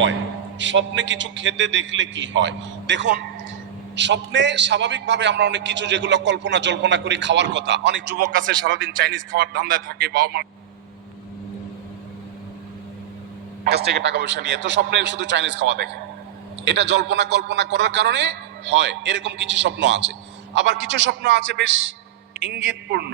হয়, স্বপ্নে কিছু খেতে দেখলে কি হয়। দেখুন, স্বপ্নে স্বাভাবিকভাবে আমরা অনেক কিছু যেগুলো কল্পনা জল্পনা করি খাওয়ার কথা, অনেক যুবক আছে সারাদিন চাইনিজ খাওয়ার ধান্দায় থাকে, বাবা মার কাছ থেকে টাকা পয়সা নিয়ে তো স্বপ্নে শুধু চাইনিজ খাওয়া দেখে। এটা জল্পনা কল্পনা করার কারণে হয়, এরকম কিছু স্বপ্ন আছে। আবার কিছু স্বপ্ন আছে বেশ ইঙ্গিতপূর্ণ,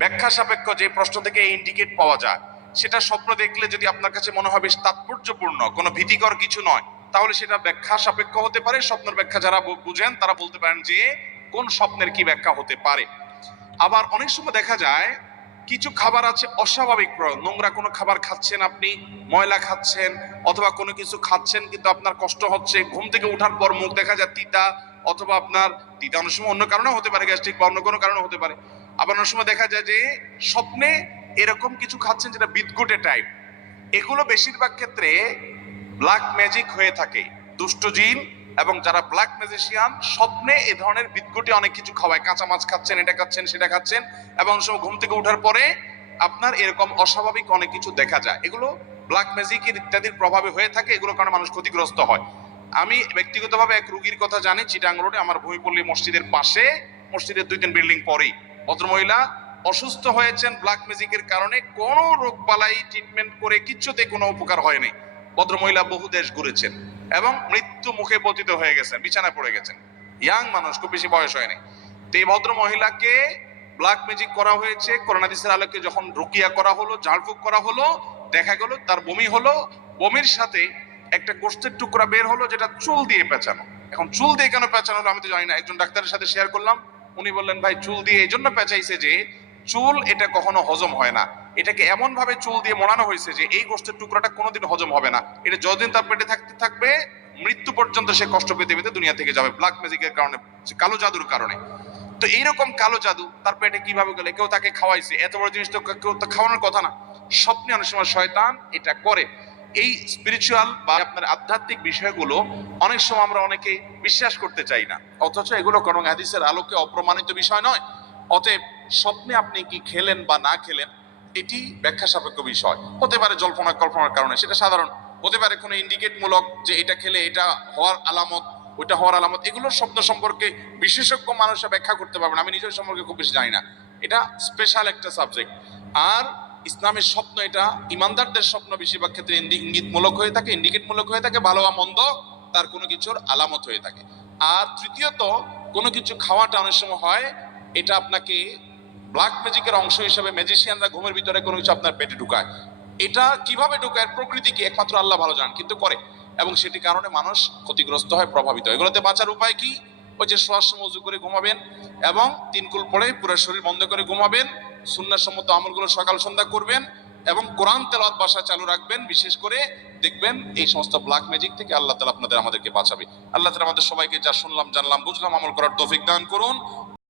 ব্যাখ্যা সাপেক্ষ, যে প্রশ্ন থেকে ইন্ডিকেট পাওয়া যায়, সেটা স্বপ্ন দেখলে যদি আপনার কাছে মনে হয় বেশ তাৎপর্যপূর্ণ, কোনো ভীতিকর কিছু নয়, তাহলে সেটা ব্যাখ্যা সাপেক্ষ হতে পারে। স্বপ্নের ব্যাখ্যা যারা বুঝেন তারা বলতে পারেন যে কোন স্বপ্নের কি ব্যাখ্যা হতে পারে। আবার অনেক সময় দেখা যায় কিছু খাবার আছে অস্বাভাবিক, নোংরা কোনো খাবার খাচ্ছেন আপনি, ময়লা খাচ্ছেন, অথবা কোনো কিছু খাচ্ছেন কিন্তু আপনার কষ্ট হচ্ছে, ঘুম থেকে ওঠার পর মুখ দেখা যায় তিতা, অথবা আপনার তিতা অনেক সময় অন্য কারণে হতে পারে, গ্যাস্ট্রিক বা অন্য কোনো কারণে হতে পারে। আবার অনেক সময় দেখা যায় যে স্বপ্নে এরকম কিছু খাচ্ছেন যেটা বিদঘুটে টাইপ। এগুলো বেশিরভাগ ক্ষেত্রে ব্ল্যাক ম্যাজিক হয়ে থাকে। দুষ্ট জিন এবং যারা ব্ল্যাক ম্যাজিশিয়ান স্বপ্নে এ ধরনের বিদঘুটে অনেক কিছু খাওয়ায়, কাঁচা মাছ খাচ্ছেন, এটা খাচ্ছেন, সেটা খাচ্ছেন, এবং সময় ঘুম থেকে ওঠার পরে আপনার এরকম অস্বাভাবিক অনেক কিছু দেখা যায়। এগুলো ব্ল্যাক ম্যাজিকের ইত্যাদির প্রভাবে হয়ে থাকে, এগুলোর কারণে মানুষ ক্ষতিগ্রস্ত হয়। আমি ব্যক্তিগতভাবে এক রুগীর কথা জানি, চিটাং রোডে আমার ভূমিপল্লী মসজিদের পাশে, মসজিদের 2-3 বিল্ডিং পরেই ভদ্রমহিলা অসুস্থ হয়েছেন ব্ল্যাক ম্যাজিকের কারণে। কোনো রোগ বালাই ট্রিটমেন্ট করে কিচ্ছুতে কোনো উপকার হয়নি। ভদ্রমহিলা বহু দেশ ঘুরেছেন এবং মৃত্যু মুখে পতিত হয়ে গেছেন, বিছানায় পড়ে গেছেন। ইয়াং মানুষ, খুব বেশি বয়স হয়নি। তো এই ভদ্র মহিলাকে ব্ল্যাক ম্যাজিক করা হয়েছে। কোরআন হাদিসের আলোকে যখন রুকিয়া করা হলো, ঝাড়ফুঁক করা হলো, দেখা গেল তার বমি হলো। বমির সাথে একটা গোশতের টুকরা বের হলো যেটা চুল দিয়ে পেঁচানো। এখন চুল দিয়ে কেন পেঁচানো হলো আমি তো জানি না। একজন ডাক্তারের সাথে শেয়ার করলাম, উনি বললেন ভাই চুল দিয়ে এই জন্য পেঁচাইছে যে চুল এটা কখনো হজম হয় না, এটাকে এমন ভাবে চুল দিয়ে মোড়ানো হয়েছে যে এই গোশতের টুকরাটা কোনোদিন হজম হবে না, এটা যতদিন তার পেটে থাকতে থাকবে মৃত্যু পর্যন্ত সে কষ্ট পেতে পেতে দুনিয়া থেকে যাবে, ব্ল্যাক ম্যাজিকের কারণে, কালো জাদুর কারণে। তো এইরকম কালো জাদু তার পেটে কিভাবে গেলে, কেউ তাকে খাওয়াইছে, এত বড় জিনিস তো কেউ তো খাওয়ানোর কথা না। স্বপ্নে অনেক সময় শয়তান এটা করে। এই স্পিরিচুয়াল বা আপনার আধ্যাত্মিক বিষয়গুলো অনেক সময় আমরা অনেকে বিশ্বাস করতে চাই না, অথচ এগুলো কোরআন হাদিসের আলোকে অপ্রমাণিত বিষয় নয়। অতএব স্বপ্নে আপনি কি খেলেন বা না খেলেন এটি ব্যাখ্যা সাপেক্ষ বিষয়। হতে পারে জল্পনা কল্পনার কারণে, সেটা সাধারণ। হতে পারে কোনো ইন্ডিকেট মূলক, যে এটা খেলে এটা হওয়ার আলামত, ওইটা হওয়ার আলামত। এগুলোর স্বপ্ন সম্পর্কে বিশেষজ্ঞ মানুষরা ব্যাখ্যা করতে পারবেন, আমি নিজের সম্পর্কে খুব বেশি জানি না, এটা স্পেশাল একটা সাবজেক্ট। আর ইসলামের স্বপ্ন, এটা ইমানদারদের স্বপ্ন বেশিরভাগ ক্ষেত্রে ইঙ্গিতমূলক হয়ে থাকে, ইন্ডিকেটমূলক হয়ে থাকে, ভালো বা মন্দ তার কোনো কিছুর আলামত হয়ে থাকে। আর তৃতীয়ত, কোনো কিছু খাওয়াটা অনেক সময় হয় এটা আপনাকে ব্ল্যাক ম্যাজিকের অংশ হিসেবে ম্যাজিশিয়ানরা ঘুমের ভিতরে কোনো কিছু আপনার পেটে ঢুকায়। এটা কিভাবে ঢুকায় প্রকৃতি কি একমাত্র আল্লাহ ভালো জানেন, কিন্তু করে, এবং সেটি কারণে মানুষ ক্ষতিগ্রস্ত হয়, প্রভাবিত হয়। এগুলোতে বাঁচার উপায় কি? ওই যে শোয়ার সময় উজু করে ঘুমাবেন এবং 3 কুল পড়ে পুরো শরীর বন্ধ করে ঘুমাবেন, সুন্নাহ সম্মত আমলগুলো সকাল সন্ধ্যা করবেন এবং কোরআন তেলাওয়াত বাসা চালু রাখবেন। বিশেষ করে দেখবেন এই সমস্ত ব্ল্যাক ম্যাজিক থেকে আল্লাহ তাআলা আমাদেরকে বাঁচাবে। আল্লাহ তাআলা আমাদের সবাইকে যা শুনলাম, জানলাম, বুঝলাম আমল করার তৌফিক দান করুন।